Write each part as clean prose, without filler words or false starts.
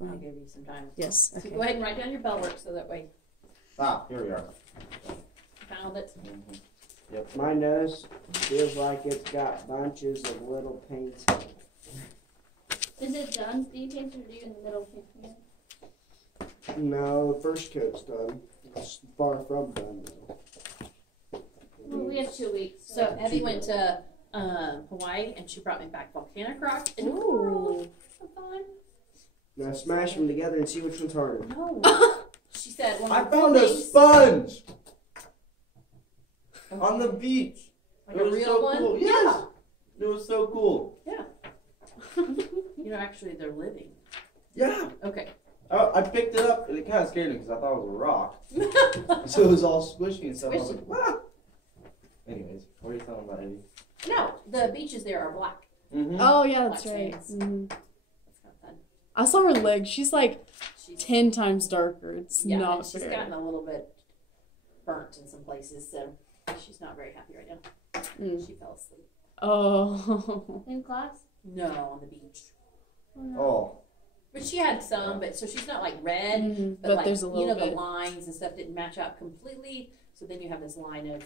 I'll give you some time. Yes. Okay. So go ahead and write down your bell work so that way. Ah, here we are. Found it. Mm-hmm. Yep. My nose feels like it's got bunches of little paints. Is it done? Do you paint or do you in the middle paint? No, the first coat's done. It's far from done though. Well, we have 2 weeks. So Evie went to Hawaii and she brought me back volcanic rock and Ooh. coral. So fun. Now smash them together and see which one's harder. No. She said, one I of the found a things- sponge on the beach. Like It a was real so one? cool. Yes. It was so cool. Yeah. You know, actually, they're living. Yeah. Okay. I picked it up and it kind of scared me because I thought it was a rock. So it was all squishy and stuff. I was like, ah. Anyways, what are you talking about, Eddie? No, the beaches there are black. Mm-hmm. Oh yeah, that's Black right. sands. Mhm. That's kind of fun. I saw her leg. She's like She's 10 times darker. It's yeah, not and she's fair. gotten a little bit burnt in some places, so she's not very happy right now. Mm. She fell asleep. Oh. In class? No, on the beach. Oh. But she had some, but so she's not like red, Mhm. but like, there's a little you know, bit. the lines and stuff didn't match out completely. So then you have this line of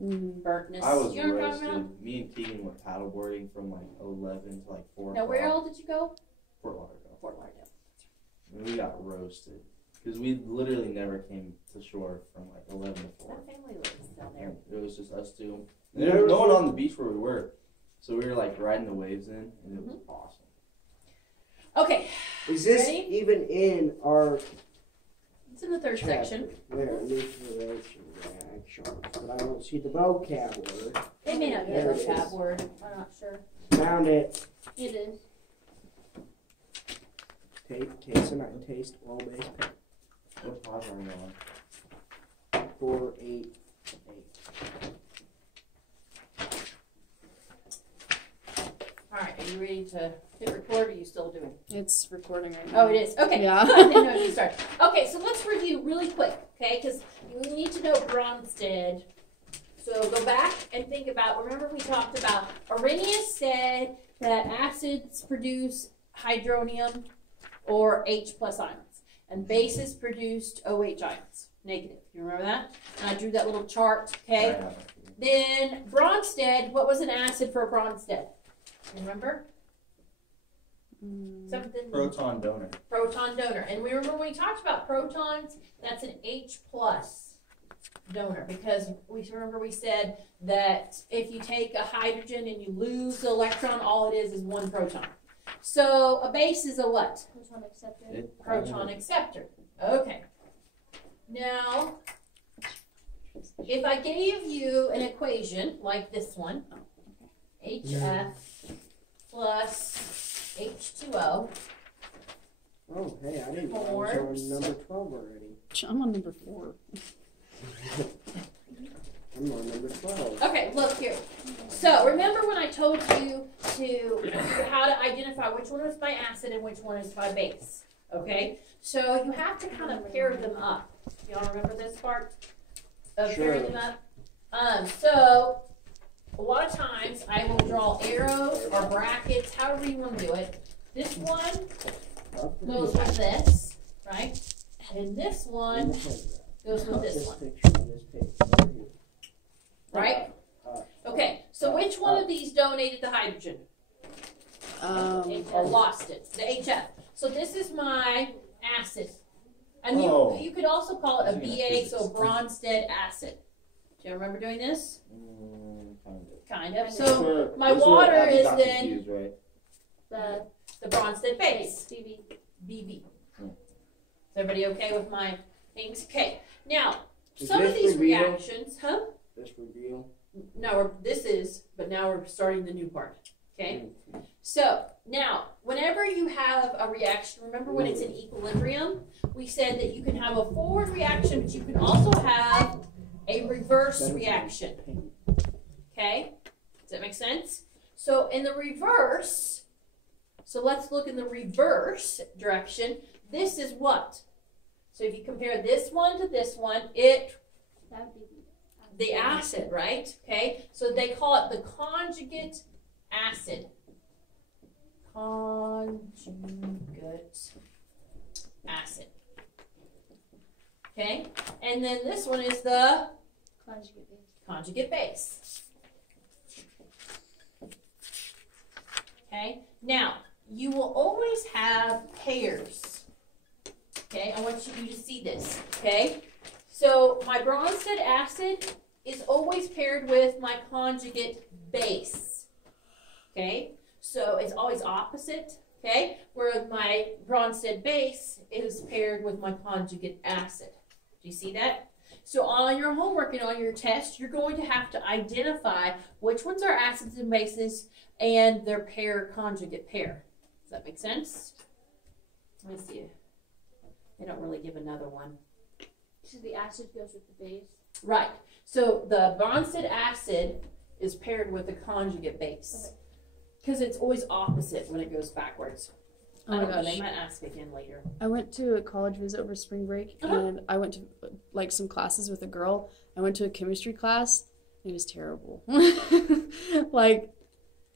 Mhm. burntness. I was You know what I'm talking about? roasted. Me and Keegan went paddleboarding from like 11 to like 4 Now, where o'clock. all did you go? Fort Lauderdale. Fort Lauderdale. And we got roasted. Because we literally never came to shore from like 11 to 4. That family lives down there. It was just us two. And there was no one on the beach where we were. So we were like riding the waves in, and it was awesome. Okay, Is this Ready? even in our it's in the third section. There, nucleation reaction. But I don't see the vocab word. They may not be a There it vocab is. word. I'm not sure. Found it. It is. Taste and taste oil-based paint. What pause are we on? 488. All right, are you ready to hit record, or are you still doing? It's recording right now. Oh, it is. Okay. Yeah. I didn't know you started. Okay, so let's review really quick, okay? Because you need to know Bronsted. So go back and think about, remember we talked about, Arrhenius said that acids produce hydronium or H plus ions, and bases produced OH ions, negative. You remember that? And I drew that little chart, okay? Then Bronsted, what was an acid for Bronsted? You remember? Something. Proton donor. Proton donor. And we remember when we talked about protons, that's an H plus donor, because we said that if you take a hydrogen and you lose the electron, all it is one proton. So a base is a what? Proton acceptor. Proton acceptor. Okay. Now, if I gave you an equation like this one, HF plus H2O. Oh, hey, I didn't know I was Forms. on number 12 already. I'm on number 4. I'm on number 12. Okay, look here. So remember when I told you how to identify which one was my acid and which one is my base? Okay, so you have to kind of pair them up. Y'all remember this part of pairing them up? So a lot of times I will draw arrows or brackets, however you want to do it. This one goes with this, right? And this one goes with this one, Picture on this page over here. right? Okay, so which one of these donated the hydrogen? Or lost it, the HF. So this is my acid. And you could also call it a BA, so Bronsted acid. Do you remember doing this? Kind of. So my water is then Confused, right? the Bronsted base, BB. BB. Is everybody okay with my things? Okay. Now, Is some of this these reveal? reactions, This reveal. No, but now we're starting the new part. Okay? So, now, whenever you have a reaction, remember when it's in equilibrium, we said that you can have a forward reaction, but you can also have a reverse reaction. Okay? Does that make sense? So, in the reverse, so let's look in the reverse direction. This is what? So, if you compare this one to this one, That would be the acid, right? Okay, so they call it the conjugate acid. Conjugate acid. Okay, and then this one is the Conjugate base. conjugate base. Okay, now you will always have pairs. Okay, I want you to see this. Okay, so my Bronsted acid is always paired with my conjugate base. Okay, so it's always opposite. Okay, where my Bronsted base is paired with my conjugate acid. Do you see that? So on your homework and on your test, you're going to have to identify which ones are acids and bases and their pair, conjugate pair. Does that make sense? Let me see. They don't really give another one. So the acid goes with the base. Right. So the Bronsted acid is paired with the conjugate base. Because it's always opposite when it goes backwards. Oh I my don't know, gosh. they might ask again later. I went to a college visit over spring break, and I went to like some classes with a girl. I went to a chemistry class. It was terrible. Like,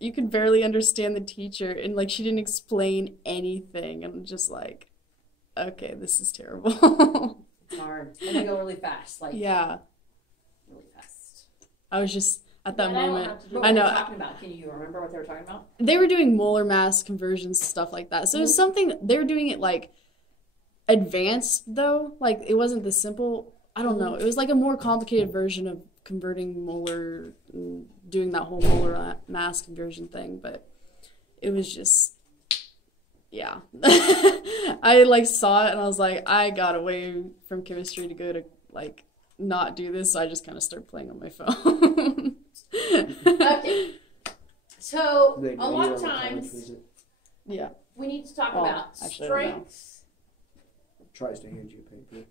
you could barely understand the teacher, and like she didn't explain anything. And I'm just like, okay, this is terrible. It's hard. And they go really fast. Like, Yeah, really fast. I was just at that Yeah, I don't moment. have to do What I were know. they talking about? Can you remember what they were talking about? They were doing molar mass conversions, stuff like that. So it was something, they were doing it like advanced though. Like it wasn't the simple, I don't know. It was like a more complicated version of converting molar, and doing that whole molar mass conversion thing. But it was just, yeah. I like saw it and I was like, I got away from chemistry to go to like not do this. So I just kind of started playing on my phone. Okay. So, They a go lot you of on a college times, visit, we need to talk Oh, about actually, I don't know. strengths tries to hand you paper.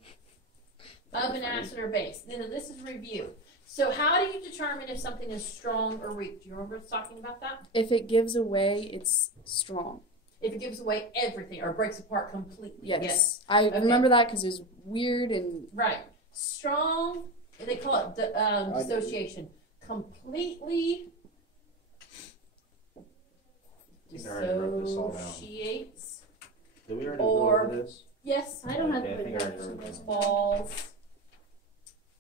of an acid or base. Now, this is review. So, how do you determine if something is strong or weak? Do you remember us talking about that? If it gives away, it's strong. If it gives away everything or breaks apart completely. Yes. I remember that because it was weird and Right. Strong, they call it dissociation. Completely I think I already wrote this all down. dissociates. Did we already Or- go over this? Yes, I don't have Okay, I the think I already notes. wrote this.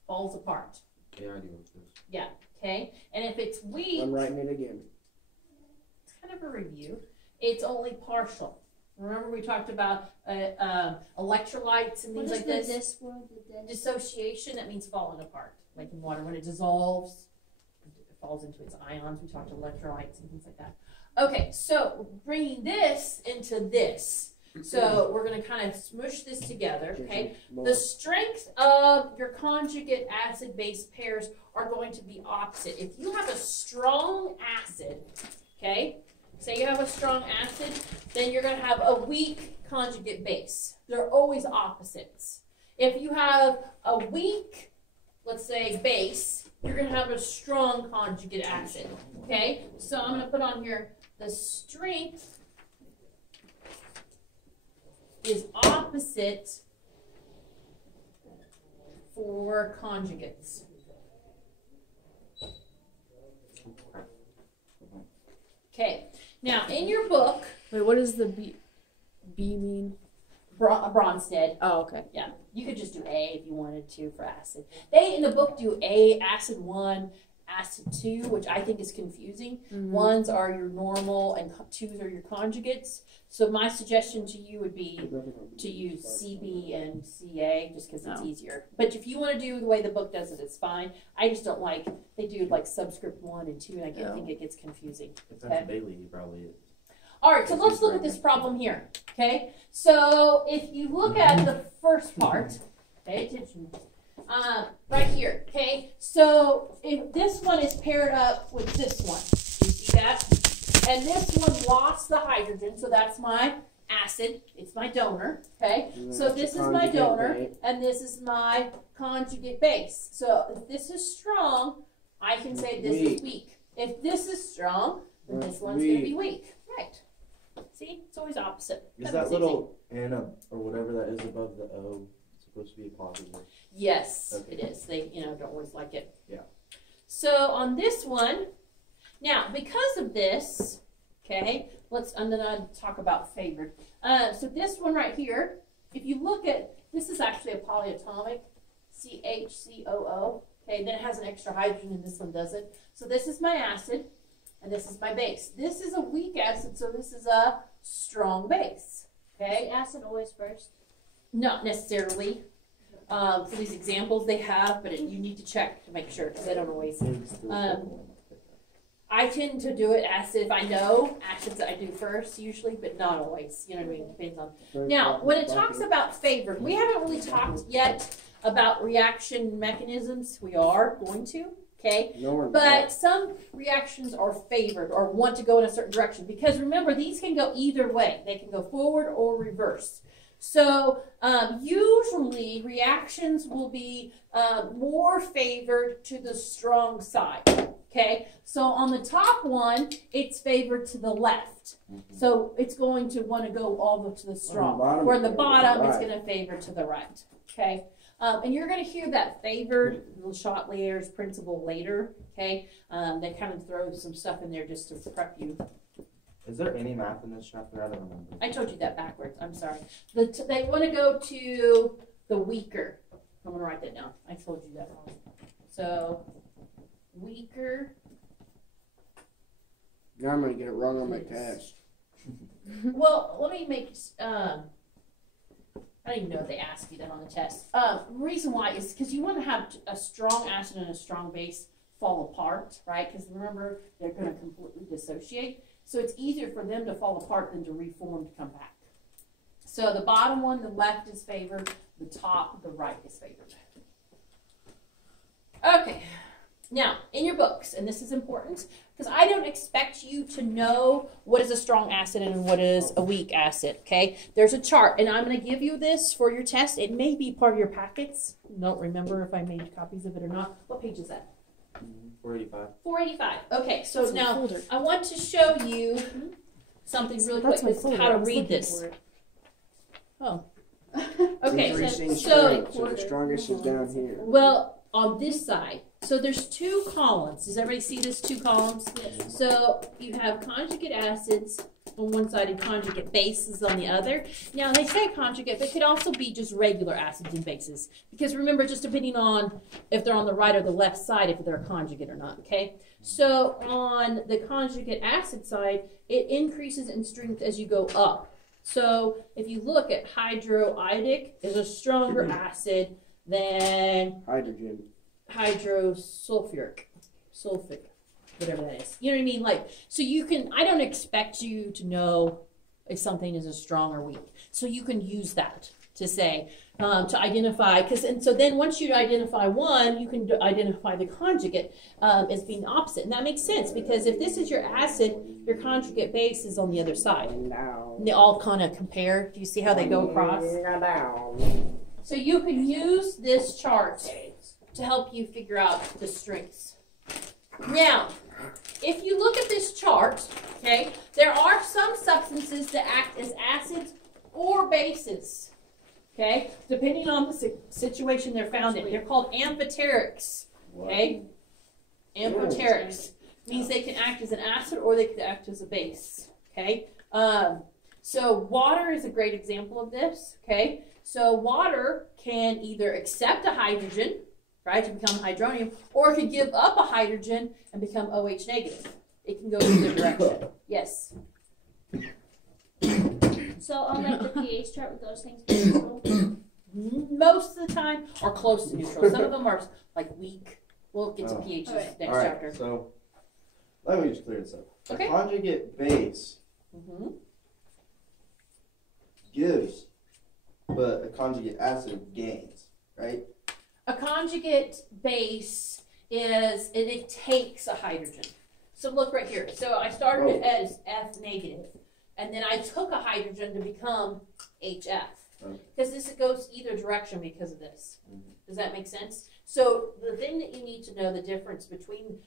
falls apart. Yeah, I do wrote this. Okay, and if it's weak, I'm writing it again. it's kind of a review. It's only partial. Remember we talked about electrolytes and What things is like the this. dis word? The dis? Dissociation, that means falling apart. Like in water, when it dissolves, it falls into its ions. We talked electrolytes and things like that. Okay, so bringing this into this. So we're going to kind of smush this together, okay? The strength of your conjugate acid-base pairs are going to be opposite. If you have a strong acid, okay, say you have a strong acid, then you're going to have a weak conjugate base. They're always opposites. If you have a weak, let's say, base, you're going to have a strong conjugate acid, okay? So I'm going to put on here the strength is opposite for conjugates. Okay, now in your book, wait, what does the B mean? Bronsted, Oh, okay. yeah, you could just do A if you wanted to for acid. They in the book do A, acid 1, acid 2, which I think is confusing. Mhm. Ones are your normal and twos are your conjugates. So my suggestion to you would be to use CB and CA just because it's Oh. easier. But if you want to do the way the book does it, it's fine. I just don't like, they do like subscript 1 and 2 and I Oh. think it gets confusing. If that's Okay. Bailey, he probably is. All right, so let's look at this problem here, okay? So if you look at the first part, pay attention, right here, okay? So if this one is paired up with this one, you see that? And this one lost the hydrogen, so that's my acid, it's my donor, okay? So this is my donor, and this is my conjugate base. So if this is strong, I can say this is weak. If this is strong, then this one's going to be weak. Right. See? It's always opposite. Is That that makes little N or whatever that is above the O supposed to be a positive? Yes, Okay. it is. They, don't always like it. Yeah. So on this one, now because of this, okay, I'm gonna talk about favored. So this one right here, if you look at, this is actually a polyatomic, CHCOO. Okay, then it has an extra hydrogen and this one doesn't. So this is my acid and this is my base. This is a weak acid, so this is a strong base. Okay? Is acid always first? Not necessarily. For these examples they have, but you need to check to make sure because I don't always. I tend to do it acid if I know acids I do first usually, but not always. You know what I mean? It depends on. Now, when it talks about favored, we haven't really talked yet about reaction mechanisms. We are going to, okay? No, but some reactions are favored or want to go in a certain direction because remember, these can go either way. They can go forward or reverse. So usually reactions will be more favored to the strong side. Okay, so on the top one, it's favored to the left. So it's going to want to go all the way to the strong. Where on the bottom, it's going to favor to the right. Okay, and you're going to hear that favored Chatellier's principle later. Okay, they kind of throw some stuff in there just to prep you. Is there any math in this chapter? I don't remember. I told you that backwards. I'm sorry. They want to go to the weaker. I'm going to write that down. I told you that wrong. So weaker. Now I'm gonna get it wrong on my test. Well, let me make. I don't even know if they ask you that on the test. Reason why is because you want to have a strong acid and a strong base fall apart, right? Because remember, they're going to completely dissociate. So it's easier for them to fall apart than to reform to come back. So the bottom one, the left is favored. The top, the right is favored. Okay. Now, in your books, and this is important, because I don't expect you to know what is a strong acid and what is a weak acid, okay? There's a chart, and I'm going to give you this for your test. It may be part of your packets. I don't remember if I made copies of it or not. What page is that? 485. 485. Okay, so That's now folder. I want to show you something really quick. That's my This is folder. how to I was read looking this. for it. Oh. Okay, Increasing so, strength, so the strongest is down here. well, on this side, so there's two columns. Does everybody see this two columns? Yes. So you have conjugate acids on one side and conjugate bases on the other. Now they say conjugate, but it could also be just regular acids and bases. Because remember, just depending on if they're on the right or the left side, if they're a conjugate or not, okay? So on the conjugate acid side, it increases in strength as you go up. So if you look at hydroiodic is a stronger acid than Hydrogen. hydrosulfuric, sulfic, whatever that is. You know what I mean? Like, so you can, I don't expect you to know if something is a strong or weak. So you can use that to say, to identify, and so then once you identify one, you can identify the conjugate as being opposite. And that makes sense because if this is your acid, your conjugate base is on the other side. And they all kind of compare. Do you see how they go across? So you can use this chart to help you figure out the strengths. Now, if you look at this chart, okay, there are some substances that act as acids or bases, okay, depending on the situation they're found in. They're called amphoterics, okay? Amphoterics means they can act as an acid or they can act as a base, okay? So water is a great example of this, okay? So water can either accept a hydrogen, right, to become hydronium, or it could give up a hydrogen and become OH negative. It can go either direction. Yes. So on like the pH chart with those things being neutral? Most of the time are close to neutral. Some of them are like weak. We'll get to pHs Alright. next All right, chapter. so let me just clear this up. Okay. A conjugate base gives, but a conjugate acid gains, right? A conjugate base is, it takes a hydrogen. So look right here. So I started it as F negative, and then I took a hydrogen to become HF. Because this goes either direction because of this. Does that make sense? So the thing that you need to know the difference between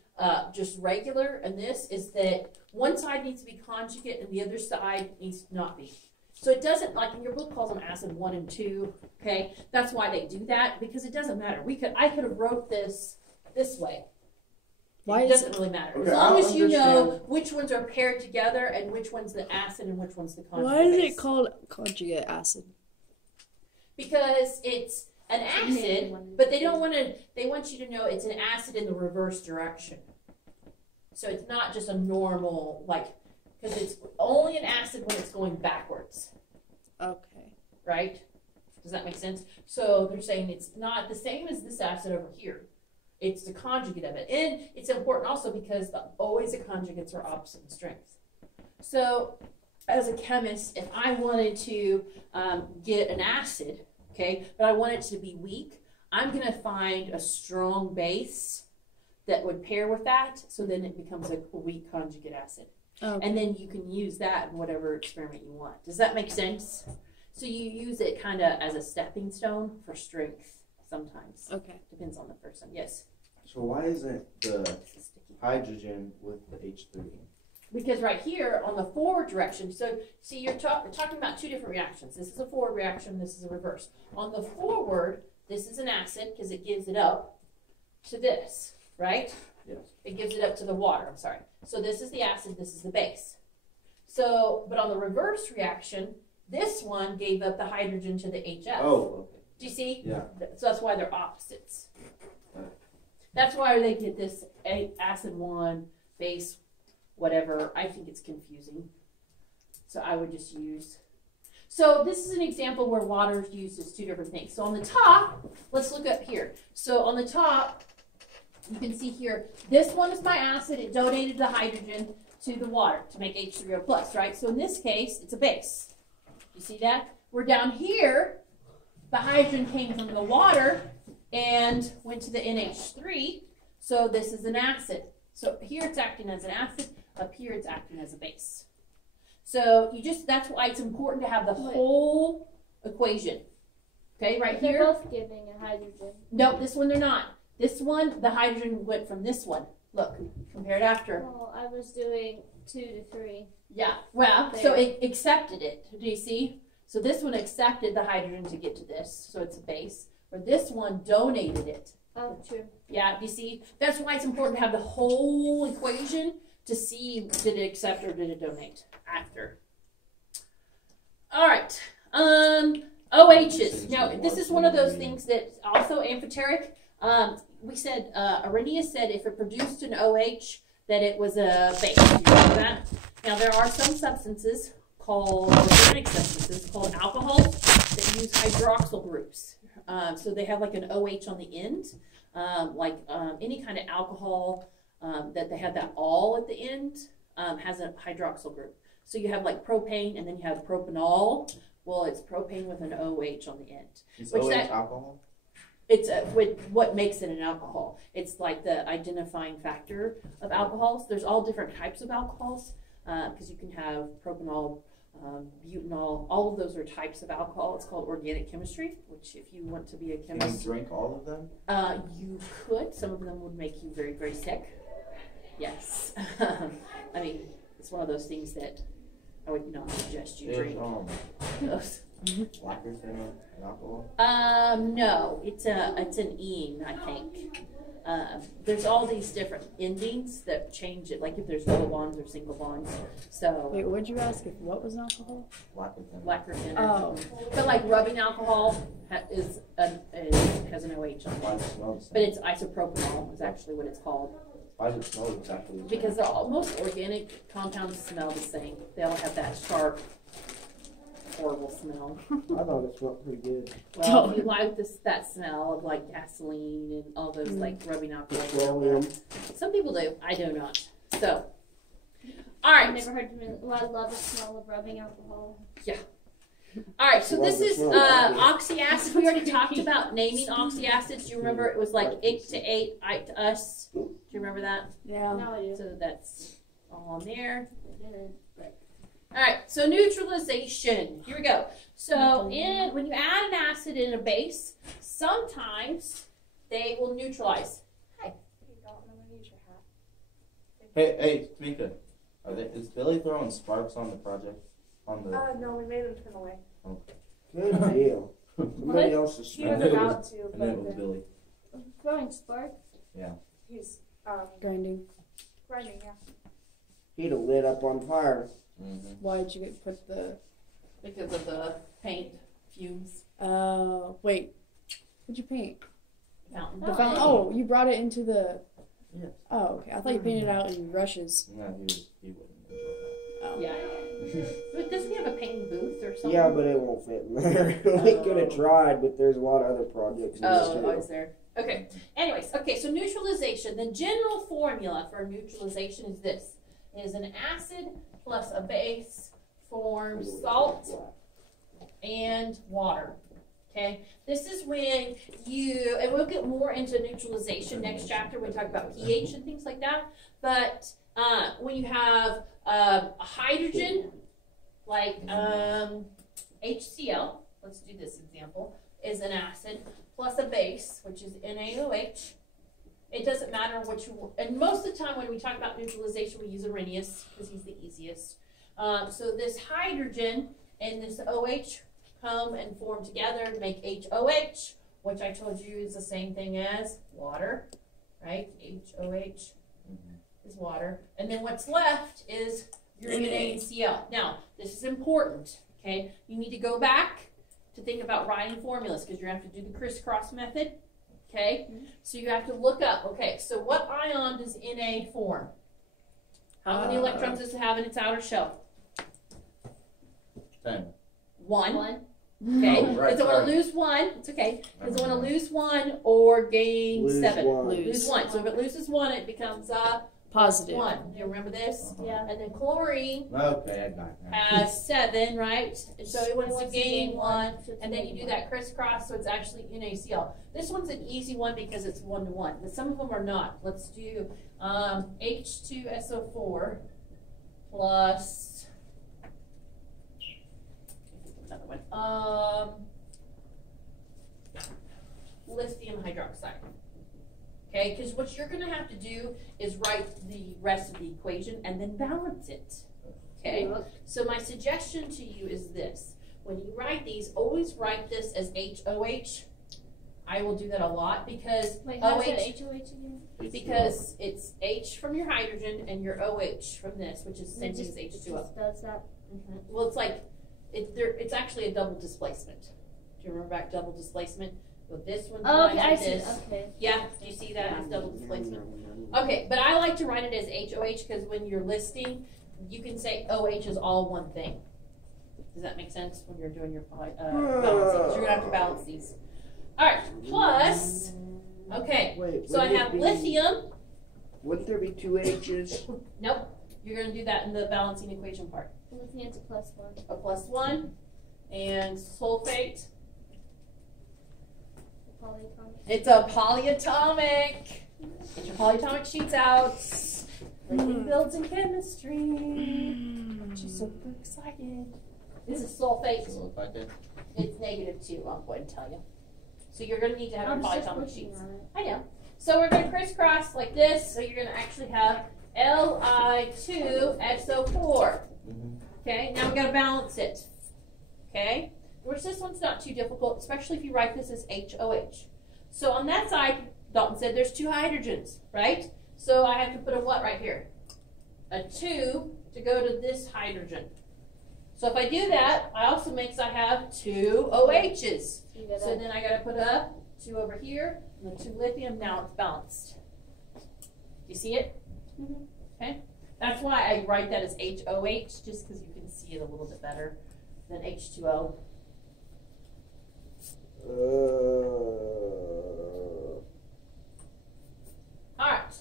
just regular and this is that one side needs to be conjugate and the other side needs to not be. So it doesn't, like in your book calls them acid 1 and 2, okay? That's why they do that, because it doesn't matter. I could have wrote this way. Why It is doesn't really matter. Okay, As long I as you know understand. which ones are paired together and which one's the acid and which one's the conjugate Why is base. it called conjugate acid? because it's an acid, but they don't want to. They want you to know it's an acid in the reverse direction. So it's not just a normal because it's only an acid when it's going backwards. Okay. Right? Does that make sense? So they're saying it's not the same as this acid over here. It's the conjugate of it. And it's important also because always the conjugates are opposite in strength. So as a chemist, if I wanted to get an acid, okay, but I want it to be weak, I'm going to find a strong base that would pair with that, so then it becomes a weak conjugate acid. Okay. And then you can use that in whatever experiment you want. Does that make sense? So you use it kind of as a stepping stone for strength sometimes. Okay. Depends on the person. Yes? So why isn't the hydrogen with the H3? Because right here on the forward direction, so see you're talking about two different reactions. This is a forward reaction, this is a reverse. On the forward, this is an acid because it gives it up to this, right? Yes. It gives it up to the water, I'm sorry. So this is the acid, this is the base. So, but on the reverse reaction, this one gave up the hydrogen to the HF. Oh, okay. Do you see? Yeah. So that's why they're opposites. Right. That's why they get this acid one, base, whatever. I think it's confusing. So I would just use. So this is an example where water is used as two different things. So on the top, let's look up here. So on the top, you can see here, this one is my acid. It donated the hydrogen to the water to make H3O plus, right? So in this case, it's a base. You see that? We're down here, the hydrogen came from the water and went to the NH3, so this is an acid. So here it's acting as an acid, up here it's acting as a base. So that's why it's important to have the whole equation. Okay, right They're here. both giving a hydrogen. Nope, this one they're not. This one, the hydrogen went from this one. Look, compared after. Well, I was doing 2 to 3. Yeah, well, so it accepted it. Do you see? So this one accepted the hydrogen to get to this, so it's a base. Or this one donated it. Oh, true. Yeah, do you see? That's why it's important to have the whole equation to see did it accept or did it donate after. All right. OHs. Now, this is one of those things that also amphoteric. We said, Arrhenius said if it produced an OH, that it was a base. Do you remember that? Now, there are some substances organic substances called alcohols that use hydroxyl groups. So they have like an OH on the end, any kind of alcohol that they have that all at the end has a hydroxyl group. So you have like propane and then you have propanol. Well, it's propane with an OH on the end. Is OH alcohol? It's what makes it an alcohol. It's like the identifying factor of alcohols. There's all different types of alcohols because you can have propanol, butanol. All of those are types of alcohol. It's called organic chemistry, which if you want to be a chemist. Can you drink all of them? You could. Some of them would make you very, very sick. Yes. I mean, it's one of those things that I would not suggest you drink. Those. Lacquers in alcohol? No, it's an ene, I think. There's all these different endings that change it, like if there's double bonds or single bonds. So Wait, what'd you ask if what was an alcohol? lacquer thinner. Oh. But like rubbing alcohol has an OH on Why it. does it smell the same? But it's isopropanol is actually what it's called. Why does it smell exactly the same? Because most organic compounds smell the same. They all have that sharp, horrible smell. I thought it smelled pretty good. Well, if you like that smell of like gasoline and all those like rubbing alcohol. Petroleum. Some people do. I do not. So, all I've right. never heard I love the smell of rubbing alcohol. All right. So Love this the is smell. oxyacid. We already talked about naming oxyacids. Do you remember it was like ick to ate, ite to us? Do you remember that? Yeah. Now I do. So that's all on there. I didn't. All right, so neutralization. Here we go. So when you add an acid in a base, sometimes they will neutralize. Hi. You don't know when to use your hat. Hey, Tamika, is Billy throwing sparks on the project? On the No, we made him turn away. Good deal. Somebody else is He I was knew it about to, I knew it was but Billy. Throwing sparks. he's Grinding. grinding, yeah. He'd have lit up on fire. Mm-hmm. Why did you put the? Because of the paint fumes. Oh. Wait, what'd you paint? Fountain. The fountain. Oh, you brought it into the. Yeah. Oh, okay. I thought you painted it out in brushes. No, he wouldn't enjoy Oh. Yeah. But doesn't he have a painting booth or something? Yeah, but it won't fit in there. We could have tried, but there's a lot of other projects. in this Oh, too. is there? Okay. Anyways, okay, so neutralization. The general formula for neutralization is this. Is an acid plus a base forms salt and water. Okay? This is when you, and we'll get more into neutralization next chapter when we talk about pH and things like that. But when you have a hydrogen, like HCl, let's do this example, is an acid, plus a base, which is NaOH. It doesn't matter what you, and most of the time when we talk about neutralization, we use Arrhenius because he's the easiest. So this hydrogen and this OH come and form together to make HOH, which I told you is the same thing as water, right? HOH is water. And then what's left is your NaCl. Now, this is important, okay? You need to go back to think about writing formulas because you're going to have to do the crisscross method, okay? So you have to look up, okay, so what ion does Na form? How many electrons does it have in its outer shell? 10. One. One. Okay. Oh, right, Does it want sorry. to lose one? It's okay. Does it want to lose one or gain Lose 7? one. Lose one. So if it loses one, it becomes Positive. 1. Do you remember this? Yeah. And then chlorine Okay, I got it now. has 7, right? And so it wants to Wants gain 1. so it's And then you do one. that crisscross, so it's actually NaCl. This one's an easy one because it's 1 to 1, but some of them are not. Let's do H2SO4 plus another one. Lithium hydroxide. Okay, because what you're going to have to do is write the rest of the equation and then balance it. Okay, so my suggestion to you is this. When you write these, always write this as HOH. I will do that a lot because Wait, how is OH, it HOH again? because it's H from your hydrogen and your OH from this, which is the same It thing just- as it H2O. just does that. Well, it's like, it's actually a double displacement. Do you remember back double displacement? Well, this one Oh, combines okay, I with see. this. Okay. Yeah, do you see that as double displacement? Okay, but I like to write it as HOH because when you're listing, you can say OH is all one thing. Does that make sense when you're doing your balancing? 'Cause you're gonna have to balance these. All right, plus, okay, Wait, so I wouldn't it have be- lithium. Wouldn't there be 2 H's? Nope, you're gonna do that in the balancing equation part. Lithium's a +1. A +1 and sulfate. Polyatomic. It's a polyatomic. Get your polyatomic sheets out. Lithium builds in chemistry. I'm just super excited. This is sulfate. So if I did, It's -2, I'll go ahead and tell you. So you're going to need to have your I'm just polyatomic looking sheets. at it. I know. So we're going to crisscross like this. So you're going to actually have Li2SO4. Okay, now we got to balance it. Okay, which this one's not too difficult, especially if you write this as HOH. So on that side, Dalton said there's 2 hydrogens, right? So I have to put a what right here? A 2 to go to this hydrogen. So if I do that, I also makes I have 2 OHs. So you got So then I got to put a 2 over here and the 2 lithium. Now it's balanced. Do you see it? Mhm. Okay. That's why I write that as HOH, just because you can see it a little bit better than H2O. All right.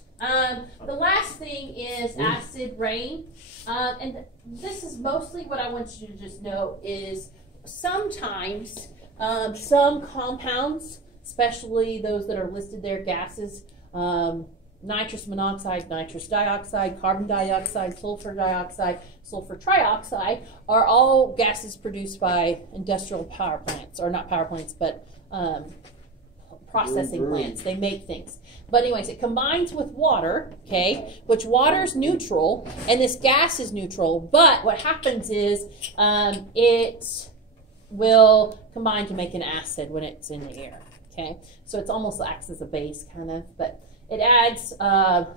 The last thing is acid rain. And this is mostly what I want you to just know is sometimes some compounds, especially those that are listed there, gases, nitrous monoxide, nitrous dioxide, carbon dioxide, sulfur dioxide, sulfur trioxide, are all gases produced by industrial power plants, or not power plants, but processing plants. They make things. But anyways, it combines with water, okay, which water is neutral, and this gas is neutral, but what happens is it will combine to make an acid when it's in the air, okay? So it's almost acts as a base, kind of, but it adds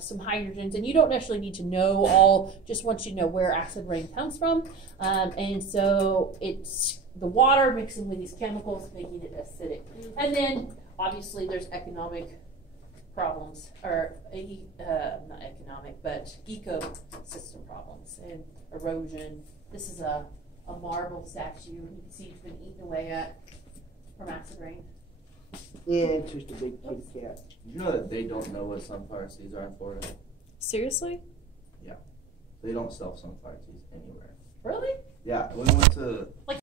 some hydrogens, and you don't necessarily need to know all, just want you to know where acid rain comes from. And so it's the water mixing with these chemicals, making it acidic. And then obviously there's economic problems, or not economic, but ecosystem problems and erosion. This is a marble statue. You can see it's been eaten away at from acid rain. Yeah, it's just a big kitty cat. Did you know that they don't know what sunflower seeds are in Florida? Seriously? They don't sell sunflower seeds anywhere. Really? Yeah, when we went to